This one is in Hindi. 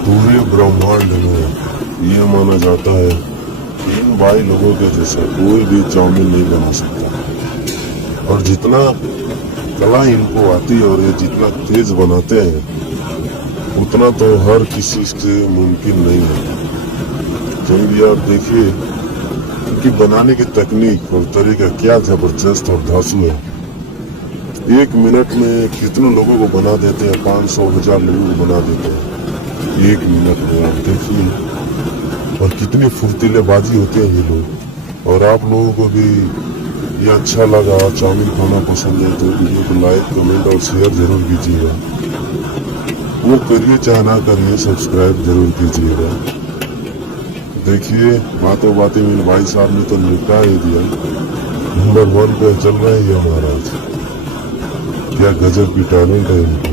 पूरे ब्रह्मांड में ये माना जाता है कि इन भाई लोगों के जैसा कोई भी चाउमीन नहीं बना सकता। और जितना कला इनको आती है और ये जितना तेज बनाते हैं उतना तो हर किसी से मुमकिन नहीं है। चलिए आप देखिए उनकी बनाने की तकनीक और तरीका क्या जबरदस्त और धांसू है। 1 मिनट में कितने लोगों को बना देते हैं, 500-1000 लोगों को बना देते हैं 1 मिनट में। आप देखिए और कितनी फुर्तीलेबाजी होते हैं ये लोग। और आप लोगों को भी ये अच्छा लगा, चाउमीन खाना पसंद है, तो वीडियो को लाइक, कमेंट और शेयर जरूर कीजिएगा। वो करिए चाहे ना करिए, सब्सक्राइब जरूर कीजिएगा। देखिए बातों बातें में भाई साहब ने तो निपटा ही दिया। नंबर 1 पे चल रहा है ये महाराज। क्या गजब की टैलेंट है इनका।